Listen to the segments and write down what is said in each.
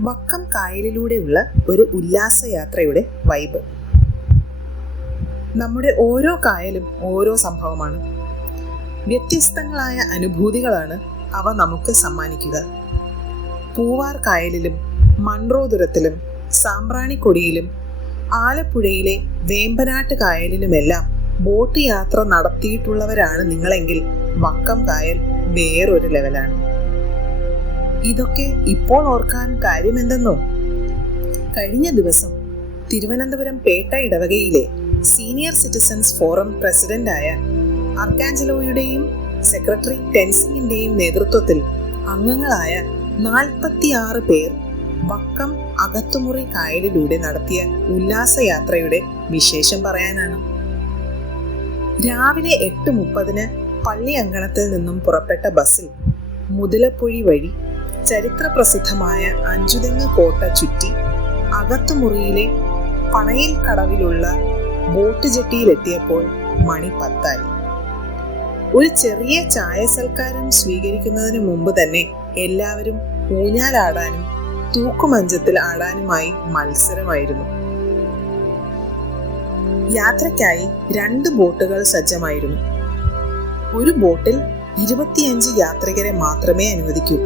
വക്കം കായലിലൂടെയുള്ള ഒരു ഉല്ലാസയാത്രയുടെ വൈബ് നമ്മുടെ ഓരോ കായലും ഓരോ സംഭവമാണ്. വ്യത്യസ്തങ്ങളായ അനുഭൂതികളാണ് അവ നമുക്ക് സമ്മാനിക്കുക. പൂവാർ കായലിലും മൺറോതുരത്തിലും സാമ്പ്രാണിക്കൊടിയിലും ആലപ്പുഴയിലെ വേമ്പനാട്ട് കായലിലുമെല്ലാം ബോട്ട് യാത്ര നടത്തിയിട്ടുള്ളവരാണ് നിങ്ങളെങ്കിൽ വക്കം കായൽ വേറൊരു ലെവലാണ് ഇതൊക്കെ ഇപ്പോൾ ഓർക്കാൻ കാര്യമെന്തെന്നോ? കഴിഞ്ഞ ദിവസം തിരുവനന്തപുരം പേട്ട ഇടവകയിലെ സീനിയർ സിറ്റിസൺസ് ഫോറം പ്രസിഡന്റായ അർക്കാഞ്ചലോയുടെയും സെക്രട്ടറി ടെൻസിംഗിന്റെയും നേതൃത്വത്തിൽ അംഗങ്ങളായ നാൽപ്പത്തിയാറ് പേർ വക്കം അകത്തുമുറി കായലിലൂടെ നടത്തിയ ഉല്ലാസയാത്രയുടെ വിശേഷം പറയാനാണ്. രാവിലെ എട്ട് മുപ്പതിന് പള്ളി അങ്കണത്തിൽ നിന്നും പുറപ്പെട്ട ബസ്സിൽ മുതലപ്പൊഴി വഴി ചരിത്രപ്രസിദ്ധമായ അഞ്ചുതെങ്ങ് കോട്ട ചുറ്റി അകത്തുമുറിയിലെ പണയിൽ കടവിലുള്ള ബോട്ട് ജെട്ടിയിലെത്തിയപ്പോൾ മണി പത്തായി. ഒരു ചെറിയ ചായ സൽക്കാരം സ്വീകരിക്കുന്നതിന് മുമ്പ് തന്നെ എല്ലാവരും ഊഞ്ഞാലാടാനും തൂക്കുമഞ്ചത്തിൽ ആടാനുമായി മത്സരമായിരുന്നു. യാത്രയ്ക്കായി രണ്ട് ബോട്ടുകൾ സജ്ജമായിരുന്നു. ഒരു ബോട്ടിൽ ഇരുപത്തിയഞ്ച് യാത്രികരെ മാത്രമേ അനുവദിക്കൂ.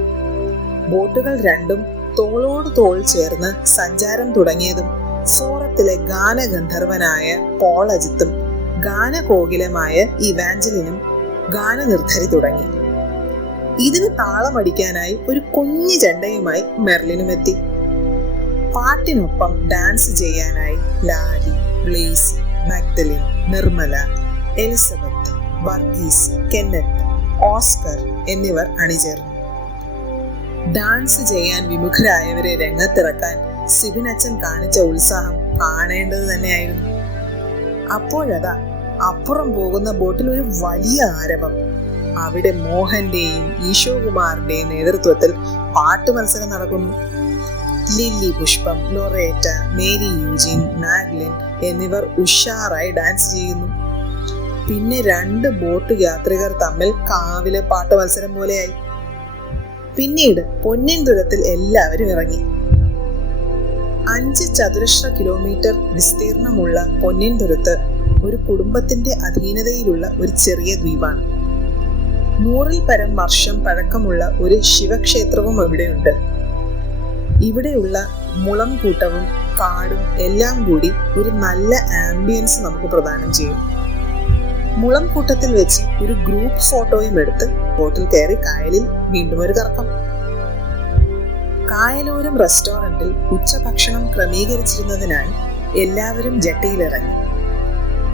ബോട്ടുകൾ രണ്ടും തോളോട് തോൾ ചേർന്ന് സഞ്ചാരം തുടങ്ങിയതും ഫോറത്തിലെ ഗാനഗന്ധർവനായ പോൾ അജിത്തും ഗാനകോകിലമായ ഇവാഞ്ചലിനും ഗാനനിർദ്ധരി തുടങ്ങി. ഇതിന് താളമടിക്കാനായി ഒരു കുഞ്ഞു ചെണ്ടയുമായി മെർലിനും എത്തി പാട്ടിനൊപ്പം ഡാൻസ് ചെയ്യാനായി Lali blazei മഗ്ദലിൻ Nirmala Elizabeth Varghese Kenneth Oscar എന്നിവർ അണിചേർന്നു. ഡാൻസ് ചെയ്യാൻ വിമുഖരായവരെ രംഗത്തിറക്കാൻ സിബിൻ സിബിനച്ചൻ കാണിച്ച ഉത്സാഹം കാണേണ്ടത് തന്നെയായിരുന്നു. അപ്പോഴതാ അപ്പുറം പോകുന്ന ബോട്ടിൽ ഒരു വലിയ ആരവം. അവിടെ മോഹന്റെയും ഈശോകുമാറിന്റെയും നേതൃത്വത്തിൽ പാട്ട് മത്സരം നടക്കുന്നു. ലില്ലി പുഷ്പം ലൊറേറ്റ മേരി യൂജിൻ മാഗ്ലിൻ എന്നിവർ ഉഷാറായി ഡാൻസ് ചെയ്യുന്നു. പിന്നെ രണ്ട് ബോട്ട് യാത്രികർ തമ്മിൽ കാവിലെ പാട്ട് മത്സരം പോലെയായി. പിന്നീട് പൊന്നിൻ ദുരത്തിൽ എല്ലാവരും ഇറങ്ങി. അഞ്ച് ചതുരശ്ര കിലോമീറ്റർ വിസ്തീർണമുള്ള പൊന്നിൻ ദുരത്ത് ഒരു കുടുംബത്തിന്റെ അധീനതയിലുള്ള ഒരു ചെറിയ ദ്വീപാണ്. നൂറിൽ പരം വർഷം പഴക്കമുള്ള ഒരു ശിവക്ഷേത്രവും ഇവിടെയുണ്ട് ഇവിടെയുള്ള മുളം കൂട്ടവും കാടും എല്ലാം കൂടി ഒരു നല്ല ആംബിയൻസ് നമുക്ക് പ്രദാനം ചെയ്യും. മുളം കൂട്ടത്തിൽ വെച്ച് ഒരു ഗ്രൂപ്പ് ഫോട്ടോയും എടുത്ത് ബോട്ടിൽ കയറി കായലിൽ വീണ്ടും ഒരു കറക്കം. കായലോരം റെസ്റ്റോറന്റിൽ ഉച്ചഭക്ഷണം ക്രമീകരിച്ചിരുന്നതിനാൽ എല്ലാവരും ജട്ടിയിലിറങ്ങി.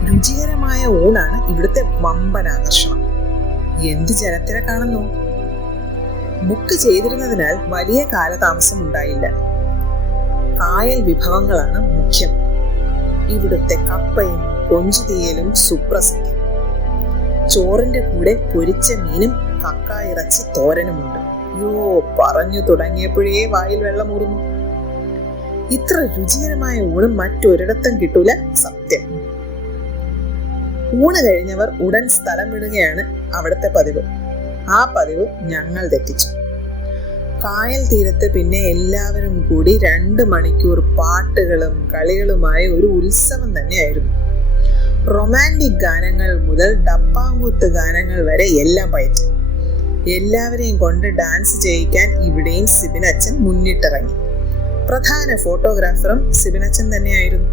രുചികരമായ ഊണാണ് ഇവിടുത്തെ വമ്പൻ ആകർഷണം. എന്ത് ജനത്തിരക്കാണെന്നോ? ബുക്ക് ചെയ്തിരുന്നതിനാൽ വലിയ കാലതാമസം ഉണ്ടായില്ല. കായൽ വിഭവങ്ങളാണ് മുഖ്യം. ഇവിടുത്തെ കപ്പയും കൊഞ്ചുതീയലും സുപ്രസിദ്ധം. ചോറിന്റെ കൂടെ പൊരിച്ച മീനും കക്ക ഇറച്ചി തോരനുമുണ്ട്. യോ പറഞ്ഞു തുടങ്ങിയപ്പോഴേ വായിൽ വെള്ളമൂറുന്നു ഇത്ര രുചികരമായ ഊണ് മറ്റൊരിടത്തും കിട്ടൂല സത്യം. ഊണ് കഴിഞ്ഞവർ ഉടൻ സ്ഥലം വിടുകയാണ് അവിടുത്തെ പതിവ്. ആ പതിവ് ഞങ്ങൾ തെറ്റിച്ചു. കായൽ തീരത്ത് പിന്നെ എല്ലാവരും കൂടി രണ്ട് മണിക്കൂർ പാട്ടുകളും കളികളുമായ ഒരു ഉത്സവം തന്നെയായിരുന്നു. റൊമാന്റിക് ഗാനങ്ങൾ മുതൽ ഡപ്പാങ്കുത്ത് ഗാനങ്ങൾ വരെ എല്ലാം പയറ്റി. എല്ലാവരെയും കൊണ്ട് ഡാൻസ് ചെയ്യിക്കാൻ ഇവിടെയും സിബിനച്ചൻ മുന്നിട്ടിറങ്ങി. പ്രധാന ഫോട്ടോഗ്രാഫറും സിബിനച്ചൻ തന്നെയായിരുന്നു.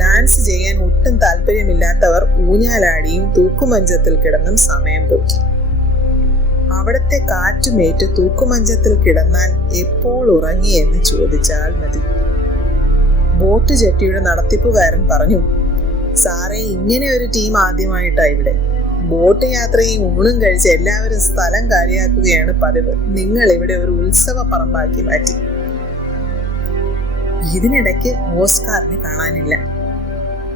ഡാൻസ് ചെയ്യാൻ ഒട്ടും താല്പര്യമില്ലാത്തവർ ഊഞ്ഞാലാടിയും തൂക്കുമഞ്ചത്തിൽ കിടന്നും സമയം പോയി അവിടത്തെ കാറ്റുമേറ്റ് തൂക്കുമഞ്ചത്തിൽ കിടന്നാൽ എപ്പോൾ ഉറങ്ങി എന്ന് ചോദിച്ചാൽ മതി. ബോട്ട് ജെട്ടിയുടെ നടത്തിപ്പുകാരൻ പറഞ്ഞു സാറേ ഇങ്ങനെ ഒരു ടീം ആദ്യമായിട്ടാ ഇവിടെ. ബോട്ട് യാത്രയും ഊണും കഴിച്ച് എല്ലാവരും സ്ഥലം കാലിയാക്കുകയാണ് പതിവ്. നിങ്ങൾ ഇവിടെ ഒരു ഉത്സവ പറമ്പാക്കി മാറ്റി. ഇതിനിടയ്ക്ക് ഓസ്കാറിനെ കാണാനില്ല.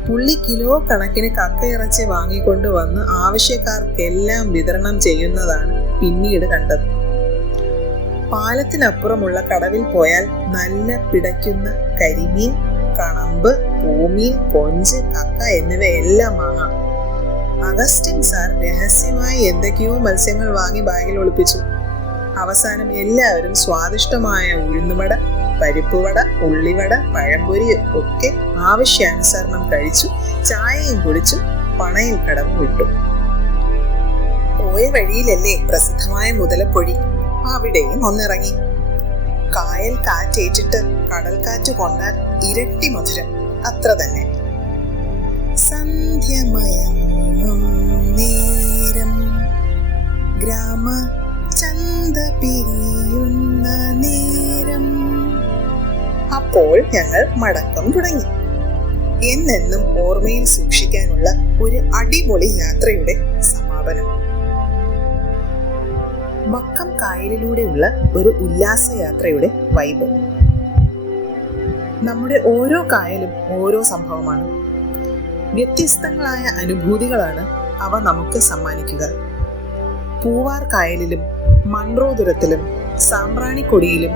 പുള്ളി കിലോ കണക്കിന് കക്കയിറച്ചി വാങ്ങിക്കൊണ്ട് വന്ന് ആവശ്യക്കാർക്കെല്ലാം വിതരണം ചെയ്യുന്നതാണ് പിന്നീട് കണ്ടത്. പാലത്തിനപ്പുറമുള്ള കടവിൽ പോയാൽ നല്ല പിടയ്ക്കുന്ന കരിമീൻ കണമ്പ് പൂമീൻ കൊഞ്ച് കക്ക എന്നിവയെല്ലാം വാങ്ങാം അഗസ്റ്റിൻ സാർ രഹസ്യമായി എന്തൊക്കെയോ മത്സ്യങ്ങൾ വാങ്ങി ബാഗിൽ ഒളിപ്പിച്ചു. അവസാനം എല്ലാവരും സ്വാദിഷ്ടമായ ഉഴുന്നുവട പരിപ്പുവട ഉള്ളിവട പഴംപൊരി ഒക്കെ ആവശ്യാനുസരണം കഴിച്ചു ചായയും കുടിച്ചു പണയിൽ കടവ് വിട്ടു. പോയ വഴിയിലല്ലേ പ്രസിദ്ധമായ മുതലപ്പൊഴി അവിടെയും ഒന്നിറങ്ങി. കായൽ കാറ്റേറ്റിട്ട് കടൽക്കാറ്റ് കൊണ്ടാൽ ഇരട്ടി മധുരം. അത്ര തന്നെ. നേരം ഗ്രാമ ചന്ത പിരിയുന്ന നേരം. അപ്പോൾ ഞങ്ങൾ മടക്കം തുടങ്ങി. എന്നെന്നും ഓർമ്മയിൽ സൂക്ഷിക്കാനുള്ള ഒരു അടിപൊളി യാത്രയുടെ സമാപനം. വക്കം കായലിലൂടെയുള്ള ഒരു ഉല്ലാസയാത്രയുടെ വൈബ്. നമ്മുടെ ഓരോ കായലും ഓരോ സംഭവമാണ്. വ്യത്യസ്തങ്ങളായ അനുഭൂതികളാണ് അവ നമുക്ക് സമ്മാനിക്കുക. പൂവാർ കായലിലും മൺറോതുരത്തിലും സാമ്പ്രാണിക്കൊടിയിലും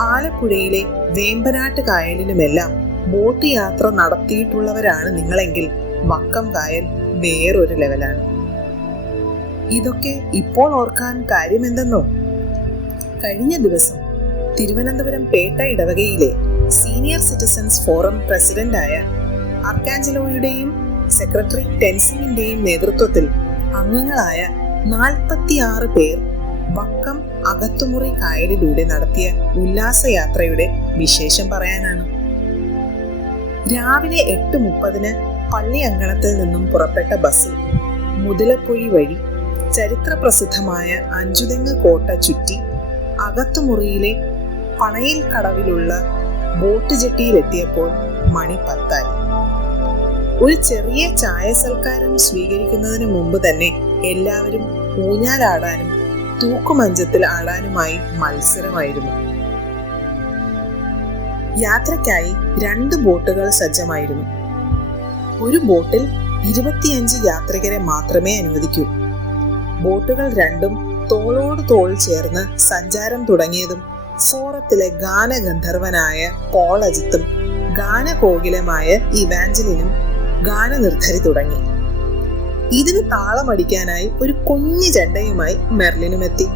ആലപ്പുഴയിലെ വേമ്പനാട്ട് കായലിലുമെല്ലാം ബോട്ട് യാത്ര നടത്തിയിട്ടുള്ളവരാണ് നിങ്ങളെങ്കിൽ മക്കം കായൽ വേറൊരു ലെവലാണ്. ഇതൊക്കെ ഇപ്പോൾ ഓർക്കാൻ കാര്യമെന്തെന്നോ? കഴിഞ്ഞ ദിവസം തിരുവനന്തപുരം പേട്ട ഇടവകയിലെ സീനിയർ സിറ്റിസൺസ് ഫോറം പ്രസിഡന്റായ അർക്കാഞ്ചലോയുടെയും സെക്രട്ടറി ടെൻസിംഗിന്റെയും നേതൃത്വത്തിൽ അംഗങ്ങളായ നാൽപ്പത്തിയാറ് പേർ വക്കം അകത്തുമുറി കായലിലൂടെ നടത്തിയ ഉല്ലാസയാത്രയുടെ വിശേഷം പറയാനാണ്. രാവിലെ എട്ട് മുപ്പതിന് പള്ളി അങ്കണത്തിൽ നിന്നും പുറപ്പെട്ട ബസ്സിൽ മുതലപ്പൊഴി വഴി ചരിത്രപ്രസിദ്ധമായ അഞ്ചുതെങ്ങ് കോട്ട ചുറ്റി അകത്തുമുറിയിലെ പണയിൽ കടവിലുള്ള ബോട്ട് ജെട്ടിയിലെത്തിയപ്പോൾ മണി പത്തായി. ഒരു ചെറിയ ചായ സൽക്കാരം സ്വീകരിക്കുന്നതിന് മുമ്പ് തന്നെ എല്ലാവരും ഊഞ്ഞാലാടാനും തൂക്കുമഞ്ചത്തിൽ ആടാനുമായി മത്സരമായിരുന്നു. യാത്രയ്ക്കായി രണ്ട് ബോട്ടുകൾ സജ്ജമായിരുന്നു. ഒരു ബോട്ടിൽ ഇരുപത്തിയഞ്ച് യാത്രികരെ മാത്രമേ അനുവദിക്കൂ. ബോട്ടുകൾ രണ്ടും തോളോട് തോൾ ചേർന്ന് സഞ്ചാരം തുടങ്ങിയതും ഫോറത്തിലെ ഗാനഗന്ധർവനായ പോൾ അജിത്തും ഗാനകോകിലമായ ഇവാഞ്ചലിനും ഗാനനിർദ്ധരി തുടങ്ങി. ഇതിന് താളമടിക്കാനായി ഒരു കുഞ്ഞു ചെണ്ടയുമായി മെർലിനും എത്തി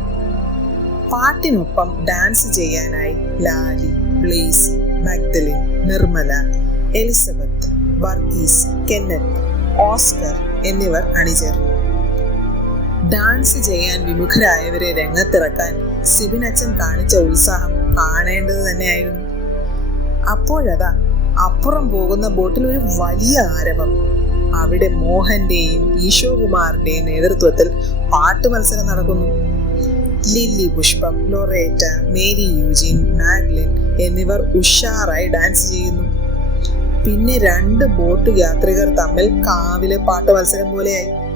പാട്ടിനൊപ്പം ഡാൻസ് ചെയ്യാനായി Lali blaze മഗ്ദലിൻ Nirmala Elizabeth Varghese Kenneth Oscar എന്നിവർ അണിചേർന്നു. ഡാൻസ് ചെയ്യാൻ വിമുഖരായവരെ രംഗത്തിറക്കാൻ സിബിൻ അച്ഛൻ കാണിച്ച ഉത്സാഹം കാണേണ്ടത് തന്നെയായിരുന്നു. അപ്പോഴതാ അപ്പുറം പോകുന്ന ബോട്ടിൽ ഒരു വലിയ ആരവം. അവിടെ മോഹന്റെയും ഈശോകുമാറിന്റെയും നേതൃത്വത്തിൽ പാട്ട് മത്സരം നടക്കുന്നു. ലില്ലി പുഷ്പം ലൊറേറ്റ മേരി യൂജിൻ മാഗ്ലിൻ എന്നിവർ ഉഷാറായി ഡാൻസ് ചെയ്യുന്നു. പിന്നെ രണ്ട് ബോട്ട് യാത്രികർ തമ്മിൽ കാവിലെ പാട്ട് മത്സരം പോലെയായി.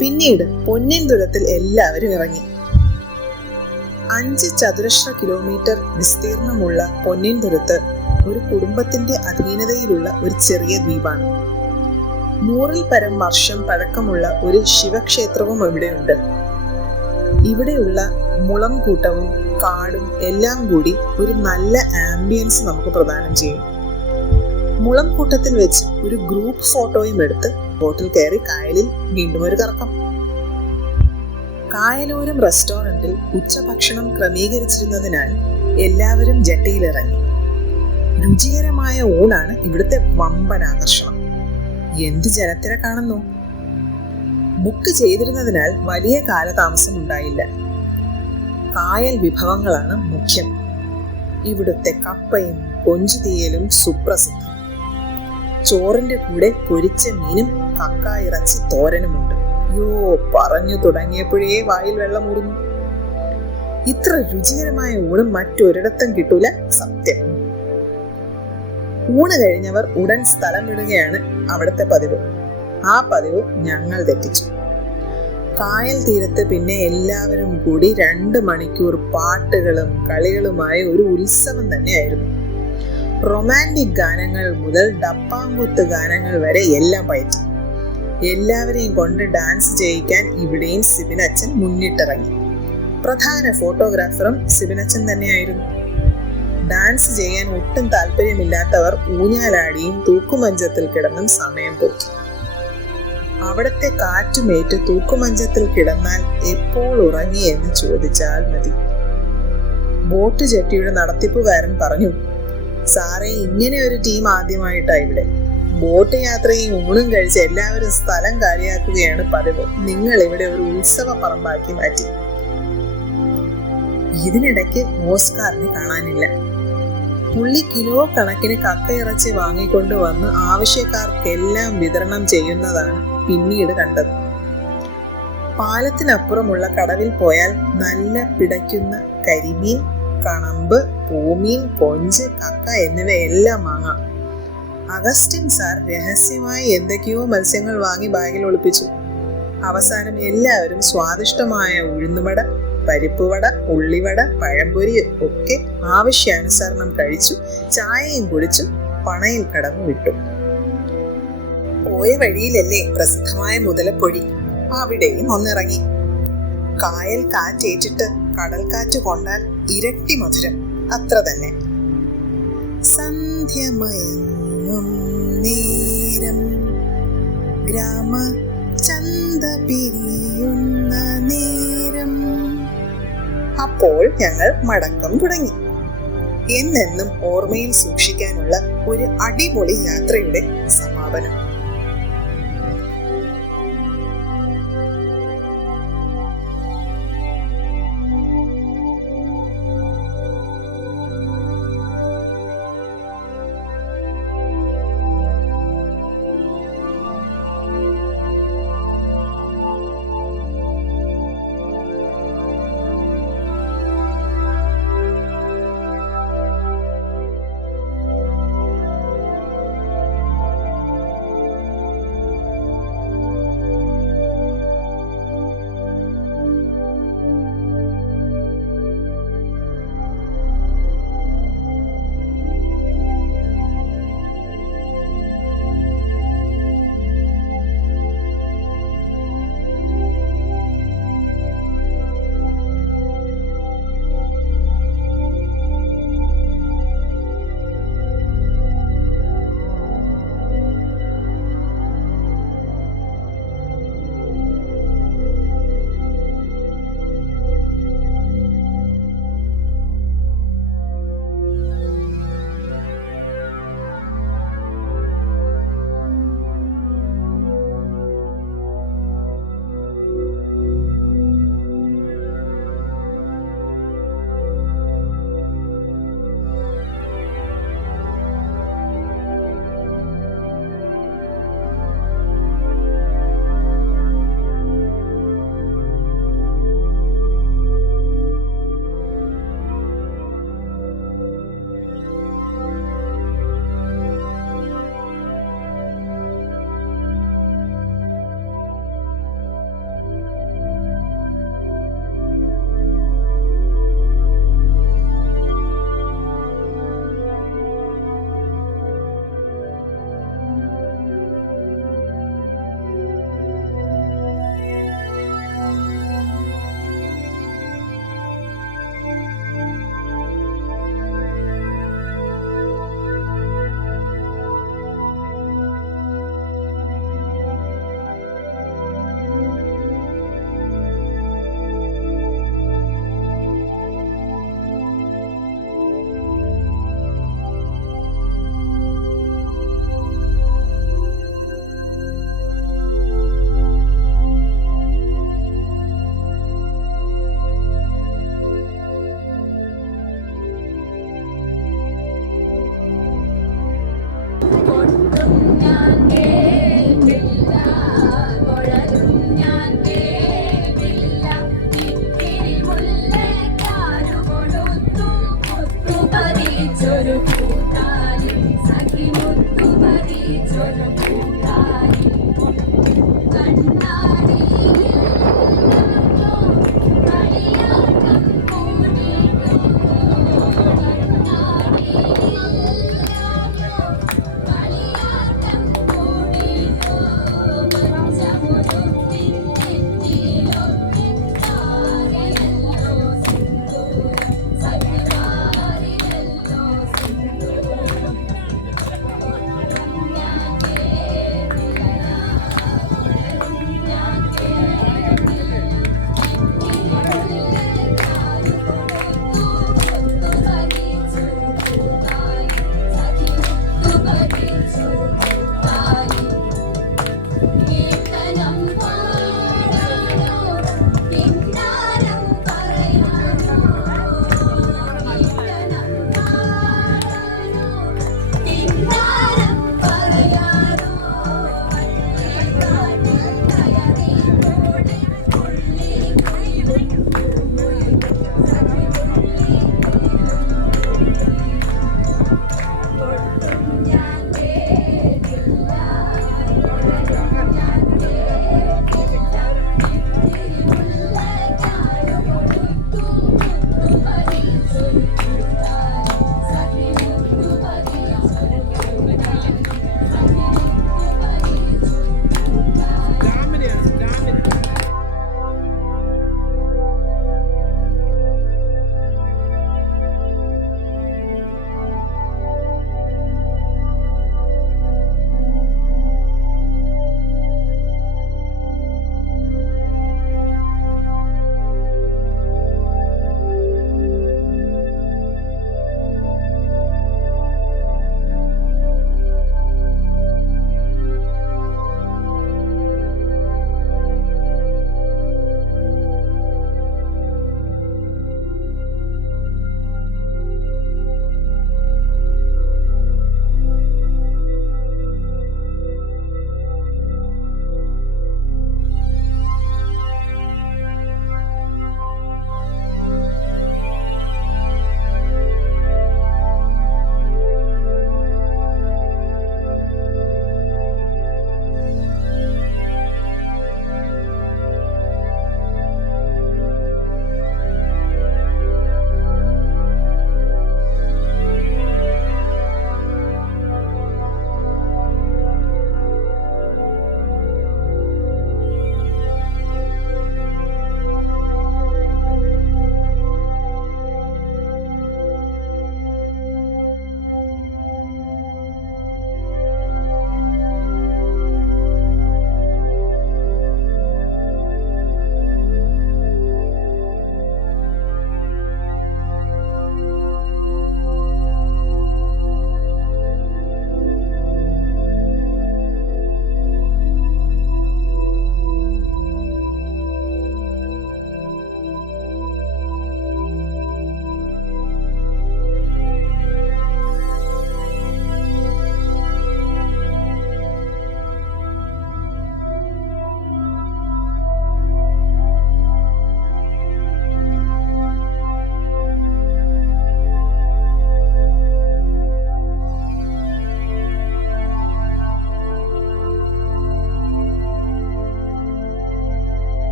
പിന്നീട് പൊന്നിൻ ദുരത്തിൽ എല്ലാവരും ഇറങ്ങി. അഞ്ച് ചതുരശ്ര കിലോമീറ്റർ വിസ്തീർണമുള്ള പൊന്നിൻ ദുരത്ത് ഒരു കുടുംബത്തിന്റെ അധീനതയിലുള്ള ഒരു ചെറിയ ദ്വീപാണ്. നൂറിൽ പരം വർഷം പഴക്കമുള്ള ഒരു ശിവക്ഷേത്രവും ഇവിടെയുണ്ട് ഇവിടെയുള്ള മുളം കൂട്ടവും കാടും എല്ലാം കൂടി ഒരു നല്ല ആംബിയൻസ് നമുക്ക് പ്രദാനം ചെയ്യും. മുളം കൂട്ടത്തിൽ വെച്ച് ഒരു ഗ്രൂപ്പ് ഫോട്ടോയും എടുത്ത് ബോട്ടിൽ കയറി കായലിൽ വീണ്ടും ഒരു കറക്കം കായലോരം റെസ്റ്റോറന്റിൽ ഉച്ചഭക്ഷണം ക്രമീകരിച്ചിരുന്നതിനാൽ എല്ലാവരും ജട്ടിയിലിറങ്ങി. രുചികരമായ ഊണാണ് ഇവിടുത്തെ വമ്പൻ ആകർഷണം. എന്ത് ജനത്തിരക്കാണെന്നോ? ബുക്ക് ചെയ്തിരുന്നതിനാൽ വലിയ കാലതാമസം ഉണ്ടായില്ല കായൽ വിഭവങ്ങളാണ് മുഖ്യം. ഇവിടുത്തെ കപ്പയും കൊഞ്ചുതീയലും സുപ്രസിദ്ധം. ചോറിന്റെ കൂടെ പൊരിച്ച മീനും കക്ക ഇറച്ചി തോരനുമുണ്ട്. അയ്യോ പറഞ്ഞു തുടങ്ങിയപ്പോഴേ വായിൽ വെള്ളമൂറുന്നു ഇത്ര രുചികരമായ ഊണ് മറ്റൊരിടത്തും കിട്ടൂല സത്യം. ഊണ് കഴിഞ്ഞവർ ഉടൻ സ്ഥലം വിടുകയാണ് അവിടുത്തെ പതിവ്. ആ പതിവ് ഞങ്ങൾ തെറ്റിച്ചു. കായൽ തീരത്ത് പിന്നെ എല്ലാവരും കൂടി രണ്ട് മണിക്കൂർ പാട്ടുകളും കളികളുമായി ഒരു ഉത്സവം തന്നെയായിരുന്നു. റൊമാന്റിക് ഗാനങ്ങൾ മുതൽ ഡപ്പാങ്കുത്ത് ഗാനങ്ങൾ വരെ എല്ലാം പയറ്റി. എല്ലാവരെയും കൊണ്ട് ഡാൻസ് ചെയ്യിക്കാൻ ഇവിടെയും സിബിനച്ചൻ മുന്നിട്ടിറങ്ങി. പ്രധാന ഫോട്ടോഗ്രാഫറും സിബിനച്ചൻ തന്നെയായിരുന്നു. ഡാൻസ് ചെയ്യാൻ ഒട്ടും താല്പര്യമില്ലാത്തവർ ഊഞ്ഞാലാടിയും തൂക്കുമഞ്ചത്തിൽ കിടന്നും സമയം പോക്കി. അവിടത്തെ കാറ്റുമേറ്റ് തൂക്കുമഞ്ചത്തിൽ കിടന്നാൽ എപ്പോൾ ഉറങ്ങി എന്ന് ചോദിച്ചാൽ മതി. ബോട്ട് ജെട്ടിയുടെ നടത്തിപ്പുകാരൻ പറഞ്ഞു സാറേ ഇങ്ങനെ ഒരു ടീം ആദ്യമായിട്ടാണ് ഇവിടെ. ബോട്ട് യാത്രയും ഊണും കഴിച്ച് എല്ലാവരും സ്ഥലം കാലിയാക്കുകയാണ് പതിവ്. നിങ്ങൾ ഇവിടെ ഒരു ഉത്സവ പറമ്പാക്കി മാറ്റി. ഇതിനിടയ്ക്ക് ഓസ്കാറിനെ കാണാനില്ല. പുള്ളി കിലോ കണക്കിന് കക്കയിറച്ചി വാങ്ങിക്കൊണ്ട് വന്ന് ആവശ്യക്കാർക്കെല്ലാം വിതരണം ചെയ്യുന്നതാണ് പിന്നീട് കണ്ടത്. പാലത്തിനപ്പുറമുള്ള കടവിൽ പോയാൽ നല്ല പിടയ്ക്കുന്ന കരിമീൻ കണമ്പ് പൂമീൻ കൊഞ്ച് കക്ക എന്നിവയെല്ലാം വാങ്ങാം. അഗസ്റ്റിൻ സാർ രഹസ്യമായി എന്തൊക്കെയോ മത്സ്യങ്ങൾ വാങ്ങി ബാഗിൽ ഒളിപ്പിച്ചു. അവസാനം എല്ലാവരും സ്വാദിഷ്ടമായ ഉഴുന്നുവട പരിപ്പുവട ഉള്ളിവട പഴംപൊരി ഒക്കെ ആവശ്യാനുസരണം കഴിച്ചു ചായയും കുടിച്ചു പണയിൽ കടന്നു വിട്ടു പോയ വഴിയിലല്ലേ പ്രസിദ്ധമായ മുതലപ്പൊഴി. അവിടെയും ഒന്നിറങ്ങി. കായൽ കാറ്റേറ്റിട്ട് കാറ്റ് കൊണ്ടാൽ ഇരട്ടി മധുരം. അത്ര തന്നെ. നേരം. ഗ്രാമ ചന്ത പിരിയുന്ന നേരം. അപ്പോൾ ഞങ്ങൾ മടക്കം തുടങ്ങി. എന്നെന്നും ഓർമ്മയിൽ സൂക്ഷിക്കാനുള്ള ഒരു അടിപൊളി യാത്രയുടെ സമാപനം.